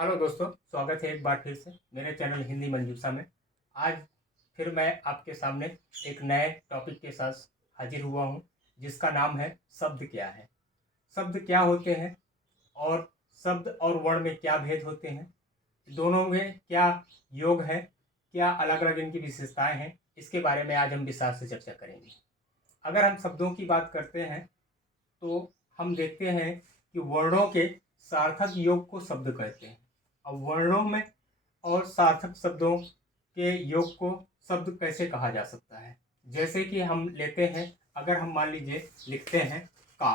Hello दोस्तों, स्वागत है एक बार फिर से मेरे चैनल हिंदी मंजूषा में। आज फिर मैं आपके सामने एक नए टॉपिक के साथ हाजिर हुआ हूँ, जिसका नाम है शब्द क्या है। शब्द क्या होते हैं और शब्द और वर्ण में क्या भेद होते हैं, दोनों में क्या योग है, क्या अलग अलग इनकी विशेषताएं हैं, इसके बारे में आज हम विस्तार से चर्चा करेंगे। अगर हम शब्दों की बात करते हैं तो हम देखते हैं कि वर्णों के सार्थक योग को शब्द कहते हैं। अब वर्णों में और सार्थक शब्दों के योग को शब्द कैसे कहा जा सकता है। जैसे कि हम लेते हैं, अगर हम मान लीजिए लिखते हैं का,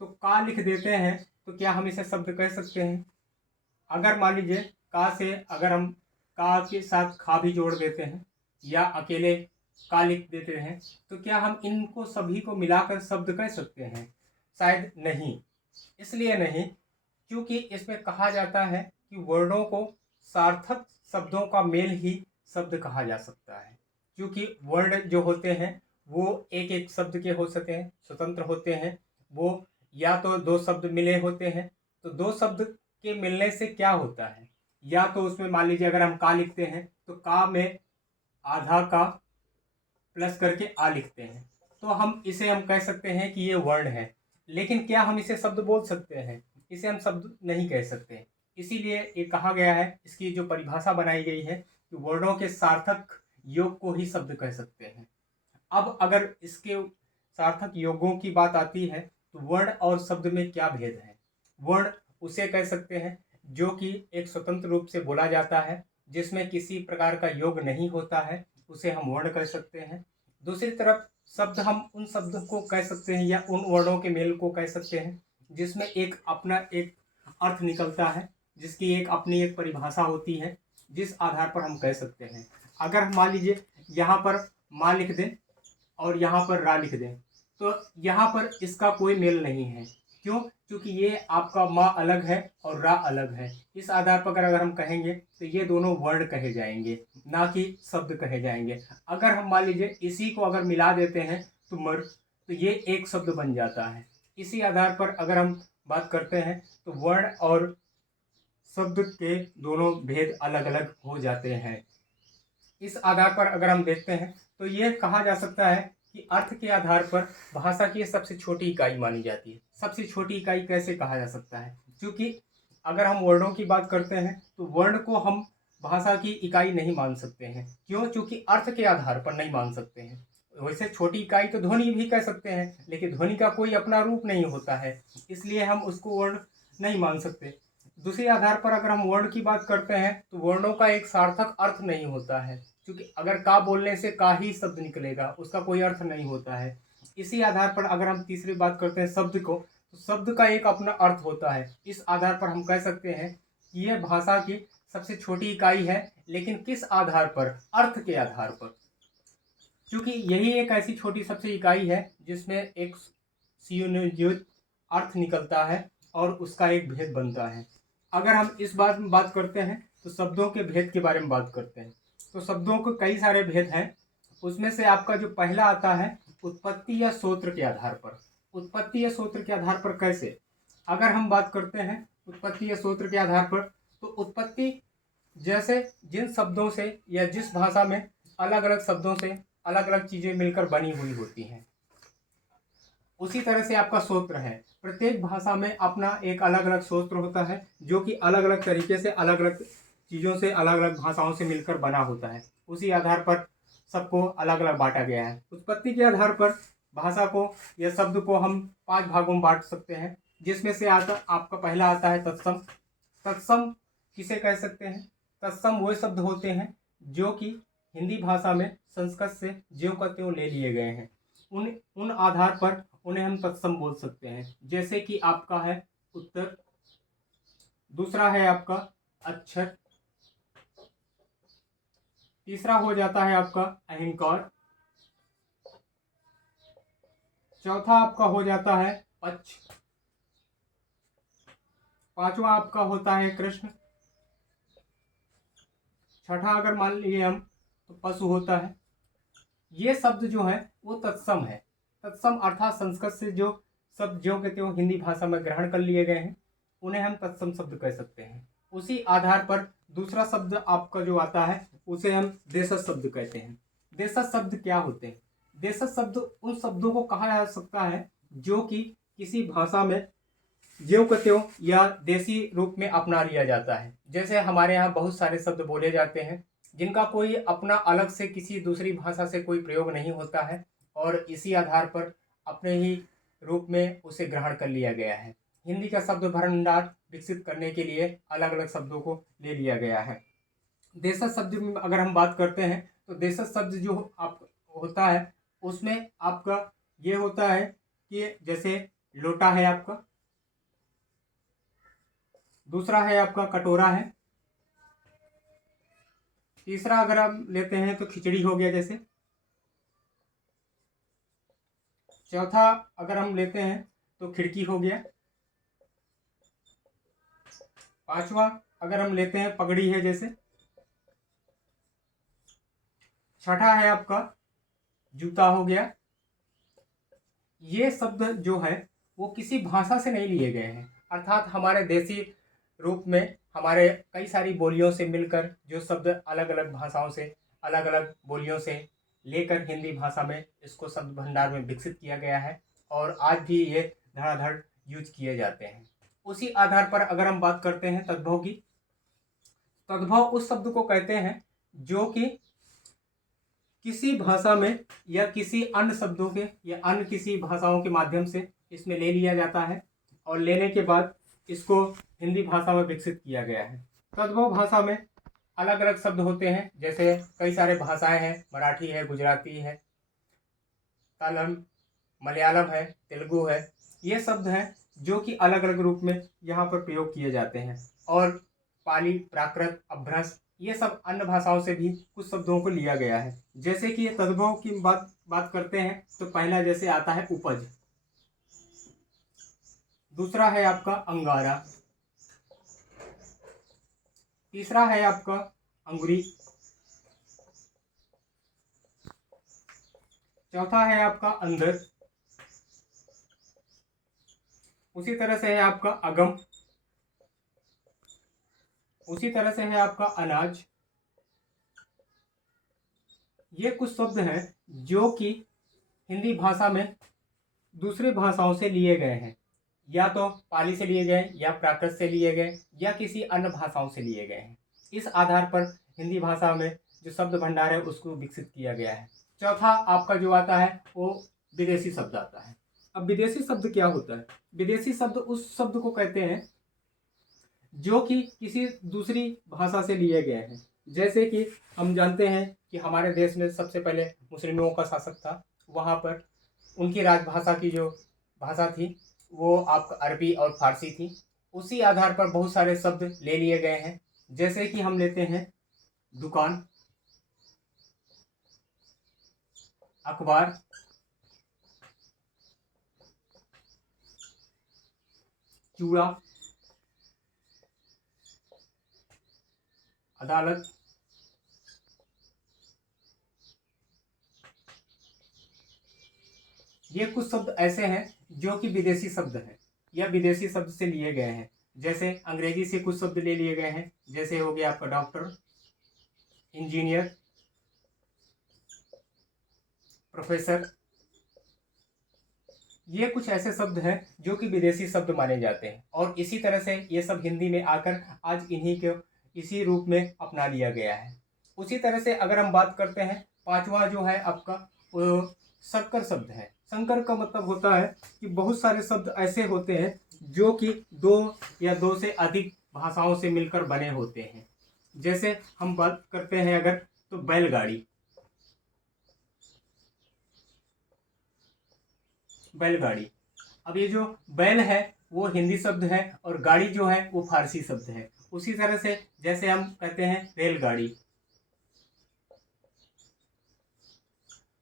तो का लिख देते हैं, तो क्या हम इसे शब्द कह सकते हैं? अगर मान लीजिए का से अगर हम का के साथ खा भी जोड़ देते हैं या अकेले का लिख देते हैं, तो क्या हम इनको सभी को मिलाकर शब्द कह सकते हैं? शायद नहीं। इसलिए नहीं, क्योंकि इसमें कहा जाता है कि वर्णों को सार्थक शब्दों का मेल ही शब्द कहा जा सकता है। क्योंकि वर्ण जो होते हैं वो एक एक शब्द के हो सकते हैं, स्वतंत्र होते हैं। वो या तो दो शब्द मिले होते हैं, तो दो शब्द के मिलने से क्या होता है, या तो उसमें मान लीजिए अगर हम का लिखते हैं तो का में आधा का प्लस करके आ लिखते हैं, तो हम कह सकते हैं कि ये वर्ण है। लेकिन क्या हम इसे शब्द बोल सकते हैं? इसे हम शब्द नहीं कह सकते। इसीलिए ये कहा गया है, इसकी जो परिभाषा बनाई गई है कि वर्णों के सार्थक योग को ही शब्द कह सकते हैं। अब अगर इसके सार्थक योगों की बात आती है, तो वर्ण और शब्द में क्या भेद है। वर्ण उसे कह सकते हैं जो कि एक स्वतंत्र रूप से बोला जाता है, जिसमें किसी प्रकार का योग नहीं होता है, उसे हम वर्ण कह सकते हैं। दूसरी तरफ शब्द हम उन शब्दों को कह सकते हैं या उन वर्णों के मेल को कह सकते हैं जिसमें एक अपना एक अर्थ निकलता है, जिसकी एक अपनी एक परिभाषा होती है, जिस आधार पर हम कह सकते हैं। अगर हम मान लीजिए यहाँ पर माँ लिख दें और यहाँ पर रा लिख दें, तो यहाँ पर इसका कोई मेल नहीं है। क्यों? क्योंकि ये आपका माँ अलग है और रा अलग है। इस आधार पर अगर हम कहेंगे तो ये दोनों वर्ण कहे जाएंगे, ना कि शब्द कहे जाएंगे। अगर हम मान लीजिए इसी को अगर मिला देते हैं तो तो ये एक शब्द बन जाता है। इसी आधार पर अगर हम बात करते हैं तो वर्ण और शब्द के दोनों भेद अलग अलग हो जाते हैं। इस आधार पर अगर हम देखते हैं तो ये कहा जा सकता है कि अर्थ के आधार पर भाषा की सबसे छोटी इकाई मानी जाती है। सबसे छोटी इकाई कैसे कहा जा सकता है? क्योंकि अगर हम वर्णों की बात करते हैं तो वर्ण को हम भाषा की इकाई नहीं मान सकते हैं। क्यों? क्योंकि अर्थ के आधार पर नहीं मान सकते हैं। वैसे छोटी इकाई तो ध्वनि भी कह सकते हैं, लेकिन ध्वनि का कोई अपना रूप नहीं होता है, इसलिए हम उसको वर्ण नहीं मान सकते। दूसरे आधार पर अगर हम वर्ण की बात करते हैं तो वर्णों का एक सार्थक अर्थ नहीं होता है, क्योंकि अगर का बोलने से का ही शब्द निकलेगा, उसका कोई अर्थ नहीं होता है। इसी आधार पर अगर हम तीसरी बात करते हैं शब्द को, तो शब्द का एक अपना अर्थ होता है। इस आधार पर हम कह सकते हैं कि यह भाषा की सबसे छोटी इकाई है, लेकिन किस आधार पर? अर्थ के आधार पर। क्योंकि यही एक ऐसी छोटी सबसे इकाई है जिसमें एक सुनियोजित अर्थ निकलता है और उसका एक भेद बनता है। अगर हम इस बात में बात करते हैं तो शब्दों के भेद के बारे में बात करते हैं, तो शब्दों को कई सारे भेद हैं। उसमें से आपका जो पहला आता है उत्पत्ति या सूत्र के आधार पर। उत्पत्ति या सूत्र के आधार पर कैसे? अगर हम बात करते हैं उत्पत्ति या सूत्र के आधार पर, तो उत्पत्ति जैसे जिन शब्दों से या जिस भाषा में अलग अलग शब्दों से अलग अलग चीजें मिलकर बनी हुई होती हैं, उसी तरह से आपका सूत्र है। प्रत्येक भाषा में अपना एक अलग अलग सूत्र होता है, जो कि अलग अलग तरीके से अलग अलग चीज़ों से अलग अलग भाषाओं से मिलकर बना होता है। उसी आधार पर सबको अलग अलग बांटा गया है। उत्पत्ति के आधार पर भाषा को या शब्द को हम 5 भागों में बांट सकते हैं, जिसमें से आता आपका पहला आता है तत्सम। तत्सम किसे कह सकते हैं? तत्सम वो शब्द होते हैं जो कि हिंदी भाषा में संस्कृत से ज्यों का त्यों ले लिए गए हैं। उन उन आधार पर उन्हें हम तत्सम बोल सकते हैं। जैसे कि आपका है उत्तर, दूसरा है आपका अक्षर, तीसरा हो जाता है आपका अहंकार, चौथा आपका हो जाता है पक्ष, पांचवा आपका होता है कृष्ण, छठा अगर मान लिए हम तो पशु होता है। ये शब्द जो है वो तत्सम है। तत्सम अर्थात संस्कृत से जो शब्द ज्यों के त्यों हिंदी भाषा में ग्रहण कर लिए गए हैं। उन्हें हम तत्सम शब्द कह सकते हैं। उसी आधार पर दूसरा शब्द आपका जो आता है उसे हम देशज शब्द कहते हैं। देशज शब्द क्या होते हैं? देशज शब्द उन शब्दों को कहा जा सकता है जो कि किसी भाषा में ज्यों का त्यों या देसी रूप में अपना लिया जाता है। जैसे हमारे यहाँ बहुत सारे शब्द बोले जाते हैं जिनका कोई अपना अलग से किसी दूसरी भाषा से कोई प्रयोग नहीं होता है और इसी आधार पर अपने ही रूप में उसे ग्रहण कर लिया गया है। हिंदी का शब्द भंडार विकसित करने के लिए अलग अलग शब्दों को ले लिया गया है। देशज शब्द में अगर हम बात करते हैं तो देशज शब्द जो आप होता है उसमें आपका ये होता है कि जैसे लोटा है आपका, दूसरा है आपका कटोरा है, तीसरा अगर हम लेते हैं तो खिचड़ी हो गया जैसे, चौथा अगर हम लेते हैं तो खिड़की हो गया, पांचवा अगर हम लेते हैं पगड़ी है जैसे, छठा है आपका जूता हो गया। ये शब्द जो है वो किसी भाषा से नहीं लिए गए हैं, अर्थात हमारे देसी रूप में हमारे कई सारी बोलियों से मिलकर जो शब्द अलग अलग भाषाओं से अलग अलग बोलियों से लेकर हिंदी भाषा में इसको शब्द भंडार में विकसित किया गया है और आज भी ये धड़ाधड़ यूज किए जाते हैं। उसी आधार पर अगर हम बात करते हैं तद्भव की, तद्भव उस शब्द को कहते हैं जो कि किसी भाषा में या किसी अन्य शब्दों के या अन्य किसी भाषाओं के माध्यम से इसमें ले लिया जाता है और लेने के बाद इसको हिंदी भाषा में विकसित किया गया है। तद्भव भाषा में अलग अलग शब्द होते हैं, जैसे कई सारे भाषाएं हैं, मराठी है, गुजराती है, तमिल, मलयालम है, तेलुगु है। ये शब्द हैं जो कि अलग अलग रूप में यहाँ पर प्रयोग किए जाते हैं। और पाली, प्राकृत, अभ्रंश ये सब अन्य भाषाओं से भी कुछ शब्दों को लिया गया है। जैसे कि तद्भव की बात करते हैं तो पहला जैसे आता है उपज, दूसरा है आपका अंगारा, तीसरा है आपका अंगुरी, चौथा है आपका अंदर, उसी तरह से है आपका अगम, उसी तरह से है आपका अनाज। ये कुछ शब्द हैं जो कि हिंदी भाषा में दूसरी भाषाओं से लिए गए हैं, या तो पाली से लिए गए या प्राकृत से लिए गए या किसी अन्य भाषाओं से लिए गए हैं। इस आधार पर हिंदी भाषा में जो शब्द भंडार है उसको विकसित किया गया है। चौथा आपका जो आता है वो विदेशी शब्द आता है। अब विदेशी शब्द क्या होता है? विदेशी शब्द उस शब्द को कहते हैं जो कि किसी दूसरी भाषा से लिए गए हैं। जैसे कि हम जानते हैं कि हमारे देश में सबसे पहले मुस्लिमों का शासक था, वहाँ पर उनकी राजभाषा की जो भाषा थी वो आपका अरबी और फारसी थी। उसी आधार पर बहुत सारे शब्द ले लिए गए हैं। जैसे कि हम लेते हैं दुकान, अखबार, चूड़ा, अदालत, ये कुछ शब्द ऐसे हैं जो कि विदेशी शब्द हैं या विदेशी शब्द से लिए गए हैं। जैसे अंग्रेजी से कुछ शब्द ले लिए गए हैं, जैसे हो गया आपका डॉक्टर, इंजीनियर, प्रोफेसर। ये कुछ ऐसे शब्द हैं जो कि विदेशी शब्द माने जाते हैं और इसी तरह से ये सब हिंदी में आकर आज इन्हीं के इसी रूप में अपना लिया गया है। उसी तरह से अगर हम बात करते हैं, पांचवा जो है आपका वो संकर शब्द है। संकर का मतलब होता है कि बहुत सारे शब्द ऐसे होते हैं जो कि दो या दो से अधिक भाषाओं से मिलकर बने होते हैं। जैसे हम बात करते हैं अगर तो बैलगाड़ी, बैलगाड़ी। अब ये जो बैल है वो हिंदी शब्द है और गाड़ी जो है वो फारसी शब्द है। उसी तरह से जैसे हम कहते हैं रेलगाड़ी।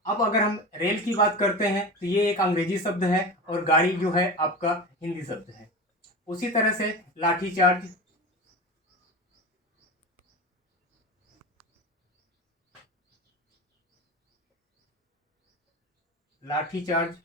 अब अगर हम रेल की बात करते हैं तो ये एक अंग्रेजी शब्द है और गाड़ी जो है आपका हिंदी शब्द है। उसी तरह से लाठीचार्ज, लाठीचार्ज,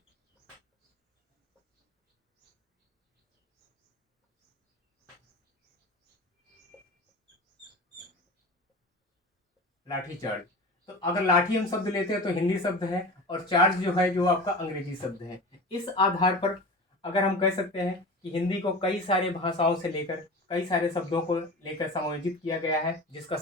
लाठी चार्ज। तो अगर लाठी हम शब्द लेते हैं तो हिंदी शब्द है, और चार्ज जो है जो आपका अंग्रेजी शब्द है। इस आधार पर अगर हम कह सकते हैं कि हिंदी को कई सारे भाषाओं से लेकर कई सारे शब्दों को लेकर समायोजित किया गया है, जिसका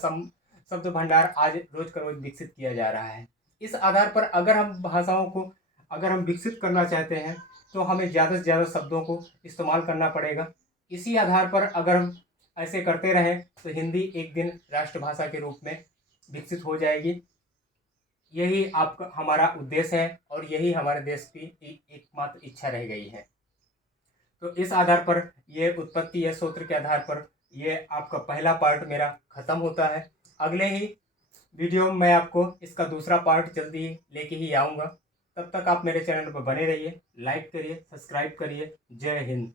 शब्द भंडार आज रोज का रोज विकसित किया जा रहा है। इस आधार पर अगर हम भाषाओं को अगर हम विकसित करना चाहते हैं तो हमें ज़्यादा से ज़्यादा शब्दों को इस्तेमाल करना पड़ेगा। इसी आधार पर अगर हम ऐसे करते रहें तो हिंदी एक दिन राष्ट्रभाषा के रूप में विकसित हो जाएगी। यही आपका हमारा उद्देश्य है और यही हमारे देश की एकमात्र इच्छा रह गई है। तो इस आधार पर ये उत्पत्ति या सूत्र के आधार पर ये आपका पहला पार्ट मेरा खत्म होता है। अगले ही वीडियो में मैं आपको इसका दूसरा पार्ट जल्दी लेके ही आऊँगा। तब तक आप मेरे चैनल पर बने रहिए, लाइक करिए, सब्सक्राइब करिए। जय हिंद।